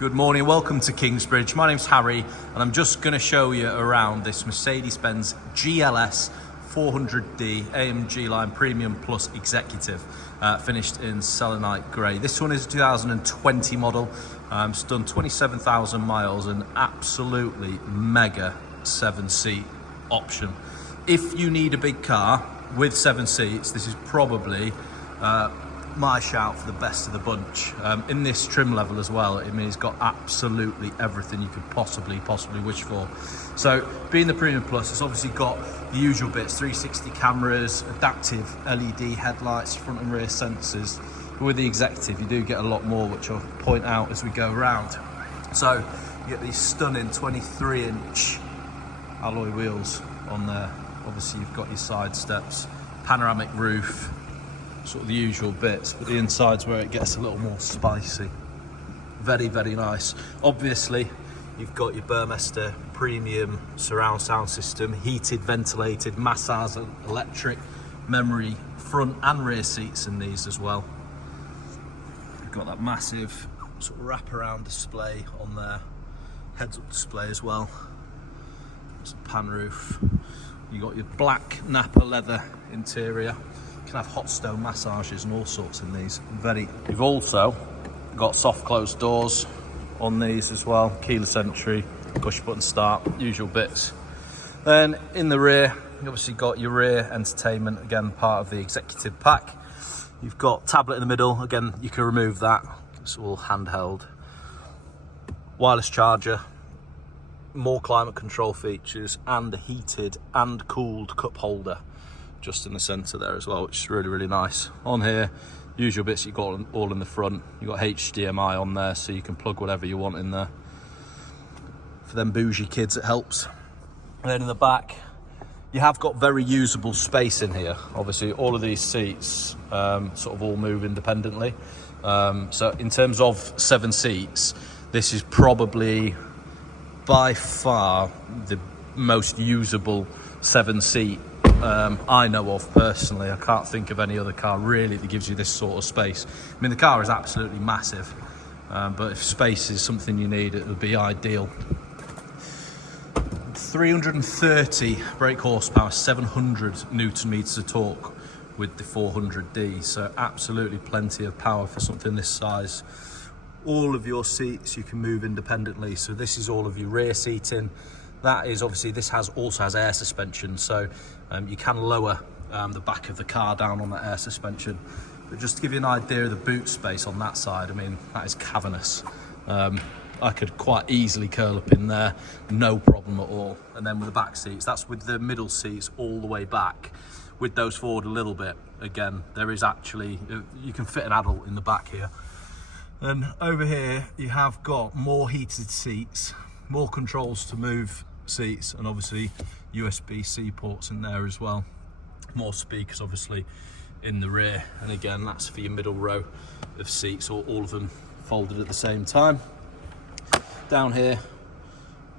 Good morning, welcome to Kingsbridge. My name's Harry and I'm just going to show you around this Mercedes-Benz GLS 400D Amg LINE Premium Plus Executive, finished in Selenite grey. This one is a 2020 model. It's done 27,000 miles, an absolutely mega 7-seat option. If you need a big car with 7 seats, this is probably my shout for the best of the bunch. In this trim level as well, I mean, it's got absolutely everything you could possibly wish for. So being the Premium Plus, it's obviously got the usual bits: 360 cameras, adaptive LED headlights, front and rear sensors. But with the Executive, you do get a lot more, which I'll point out as we go around. So you get these stunning 23-inch alloy wheels on there. Obviously you've got your side steps, panoramic roof, sort of the usual bits, but the inside's where it gets a little more spicy. Very, very nice. Obviously, you've got your Burmester premium surround sound system, heated, ventilated, massage, electric, memory front and rear seats in these as well. You've got that massive sort of wraparound display on there, heads-up display as well. It's a pan roof. You got your black Napa leather interior. You can have hot stone massages and all sorts in these. You've also got soft closed doors on these as well, keyless entry, push button start, usual bits. Then in the rear, you obviously got your rear entertainment, again part of the Executive pack. You've got tablet in the middle, again you can remove that, it's all handheld. Wireless charger, more climate control features, and a heated and cooled cup holder just in the centre there as well, which is really, really nice. On here, usual bits you've got all in the front. You've got HDMI on there, so you can plug whatever you want in there. For them bougie kids, it helps. And then in the back, you have got very usable space in here. Obviously, all of these seats sort of all move independently. So in terms of 7 seats, this is probably by far the most usable 7-seat I know of personally. I can't think of any other car really that gives you this sort of space. I mean, the car is absolutely massive, but if space is something you need, it would be ideal. 330 brake horsepower, 700 newton meters of torque with the 400D, so absolutely plenty of power for something this size. All of your seats you can move independently, so this is all of your rear seating. That is obviously, this also has air suspension, so you can lower the back of the car down on that air suspension. But just to give you an idea of the boot space on that side, I mean, that is cavernous. I could quite easily curl up in there, no problem at all. And then with the back seats, that's with the middle seats all the way back. With those forward a little bit, again, there is actually, you can fit an adult in the back here. And over here, you have got more heated seats, more controls to move seats, and obviously USB-C ports in there as well. More speakers obviously in the rear, and again that's for your middle row of seats, or all of them folded at the same time. Down here,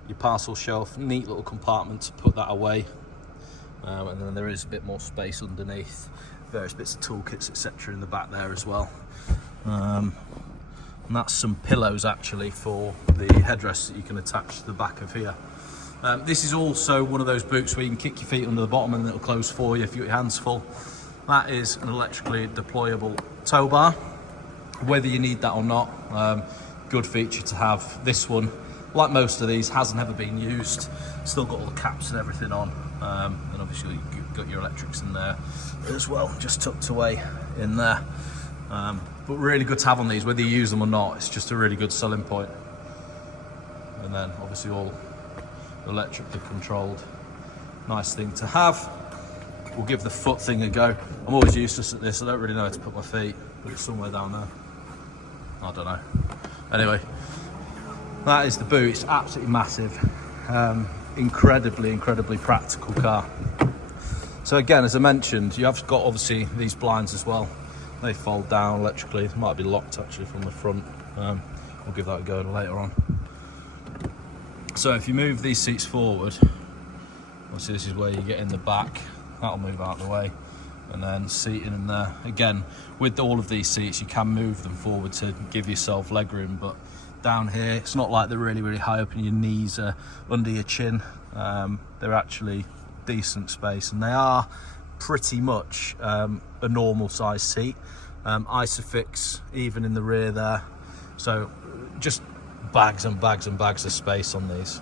your parcel shelf, neat little compartment to put that away, and then there is a bit more space underneath, various bits of toolkits etc in the back there as well. And that's some pillows actually for the headrests that you can attach to the back of here. This is also one of those boots where you can kick your feet under the bottom and it'll close for you if you've got your hands full. That is an electrically deployable tow bar, whether you need that or not. Good feature to have. This one, like most of these, hasn't ever been used. Still got all the caps and everything on, and obviously you've got your electrics in there as well, just tucked away in there. But really good to have on these, whether you use them or not. It's just a really good selling point. And then obviously all electrically controlled. Nice thing to have. We'll give the foot thing a go. I'm always useless at this. I don't really know where to put my feet, but it's somewhere down there. I don't know. Anyway, that is the boot. It's absolutely massive. Incredibly practical car. So again, as I mentioned, you have got obviously these blinds as well. They fold down electrically. They might be locked actually from the front. We'll give that a go later on. So if you move these seats forward, obviously this is where you get in the back. That'll move out of the way. and then seating in there. Again, with all of these seats, you can move them forward to give yourself leg room, but down here, it's not like they're really high up and your knees are under your chin. They're actually decent space, and they are pretty much a normal size seat. Isofix even in the rear there, so just bags and bags and bags of space on these.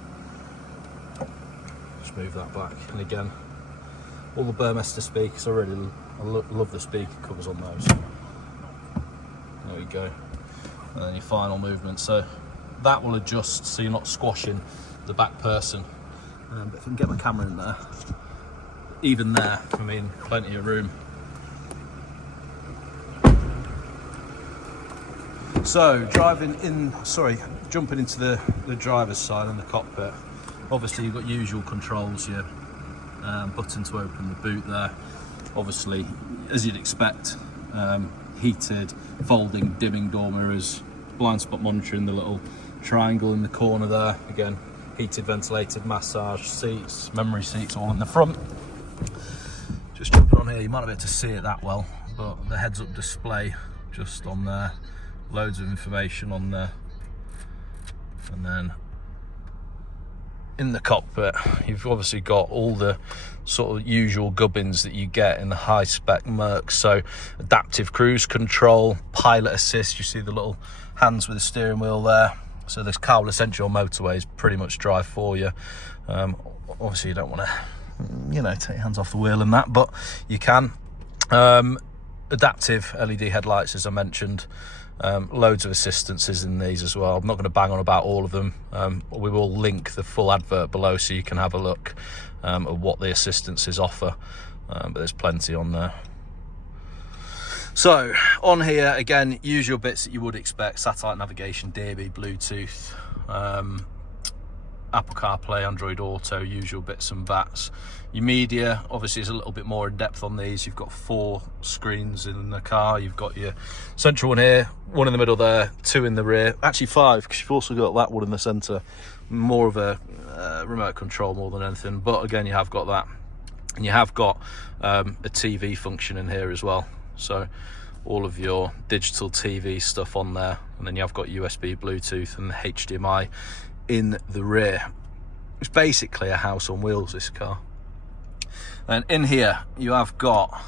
Just move that back, and again, all the Burmester speakers. I love the speaker covers on those. There we go. And then your final movement, so that will adjust so you're not squashing the back person. But if I can get my camera in there, even there, I mean, plenty of room. So jumping into the driver's side and the cockpit. Obviously you've got usual controls, your button to open the boot there. Obviously, as you'd expect, heated, folding, dimming door mirrors, blind spot monitoring, the little triangle in the corner there. Again, heated, ventilated, massage seats, memory seats all in the front. Just jumping on here, you might not be able to see it that well, but the heads-up display just on there. Loads of information on there. And then in the cockpit, you've obviously got all the sort of usual gubbins that you get in the high-spec Merc. So adaptive cruise control, pilot assist, you see the little hands with the steering wheel there. So this car will essentially on motorways pretty much drive for you. Obviously you don't want to, you know, take your hands off the wheel and that, but you can. Adaptive LED headlights, as I mentioned. Loads of assistances in these as well. I'm not going to bang on about all of them. We will link the full advert below so you can have a look at what the assistances offer, but there's plenty on there. So on here, again, usual bits that you would expect: satellite navigation, DAB, Bluetooth, Apple CarPlay, Android Auto, usual bits and bats. Your media obviously is a little bit more in depth on these. You've got 4 screens in the car. You've got your central one here, 1 in the middle there, 2 in the rear, actually 5, because you've also got that one in the center. More of a remote control more than anything, but again, you have got that, and you have got a TV function in here as well, so all of your digital TV stuff on there. And then you have got USB, Bluetooth, and HDMI in the rear. It's basically a house on wheels, this car. And in here you have got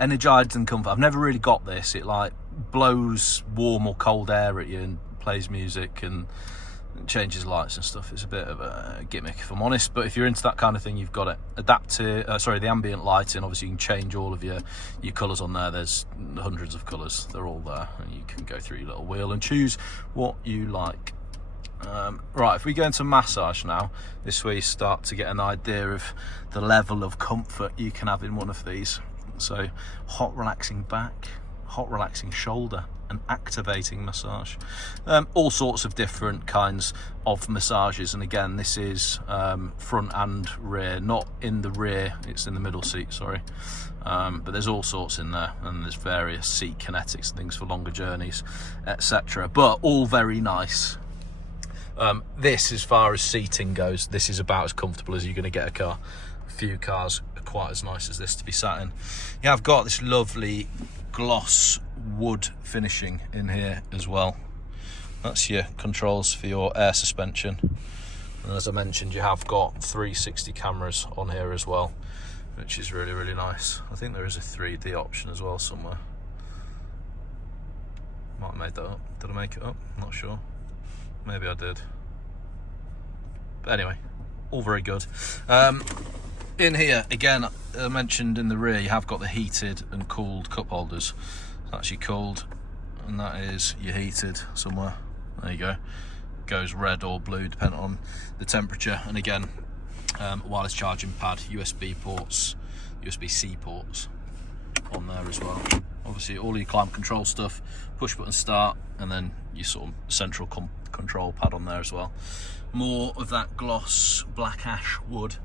energized and comfort. I've never really got this. It like blows warm or cold air at you and plays music and changes lights and stuff. It's a bit of a gimmick, if I'm honest, but if you're into that kind of thing, you've got it. The ambient lighting, obviously you can change all of your colours on there. There's hundreds of colours, they're all there, and you can go through your little wheel and choose what you like. Right, if we go into massage now, this way you start to get an idea of the level of comfort you can have in one of these. So hot relaxing back, hot relaxing shoulder, and activating massage. All sorts of different kinds of massages, and again, this is front and rear, not in the rear, it's in the middle seat, sorry. But there's all sorts in there, and there's various seat kinetics and things for longer journeys, etc. But all very nice. This, as far as seating goes, this is about as comfortable as you're going to get a car. A few cars are quite as nice as this to be sat in. You have got this lovely gloss wood finishing in here as well. That's your controls for your air suspension. And as I mentioned, you have got 360 cameras on here as well, which is really nice. I think there is a 3D option as well somewhere. Might have made that up. Did I make it up? Not sure. Maybe I did. But anyway, all very good. In here, again, I mentioned in the rear, you have got the heated and cooled cup holders. It's actually cooled, and that is your heated somewhere. There you go. Goes red or blue, depending on the temperature. And again, wireless charging pad, USB ports, USB-C ports on there as well. Obviously, all your climate control stuff, push button start, and then your sort of central control pad on there as well. More of that gloss black ash wood,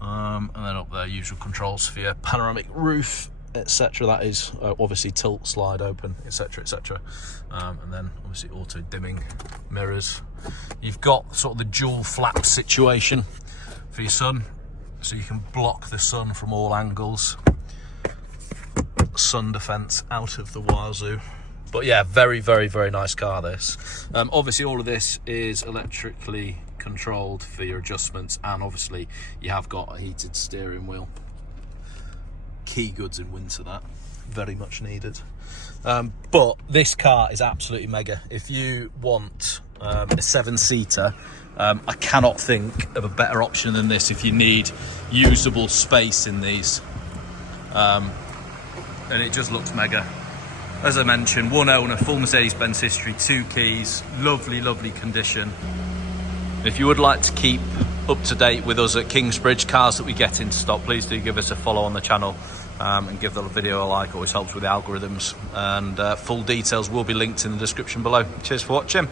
and then up there, usual controls for your panoramic roof, etc. That is obviously tilt, slide, open, etc, etc. And then obviously auto dimming mirrors. You've got sort of the dual flap situation for your sun, so you can block the sun from all angles. sun defense out of the wazoo. But yeah, very, very, very nice car, this. Obviously, all of this is electrically controlled for your adjustments, and obviously you have got a heated steering wheel. Key goods in winter, that. Very much needed. But this car is absolutely mega. If you want a 7-seater, I cannot think of a better option than this if you need usable space in these. And it just looks mega. As I mentioned, one owner, full Mercedes-Benz history, 2 keys, lovely, lovely condition. If you would like to keep up to date with us at Kingsbridge, cars that we get in stock, please do give us a follow on the channel and give the video a like. Always helps with the algorithms. And full details will be linked in the description below. Cheers for watching.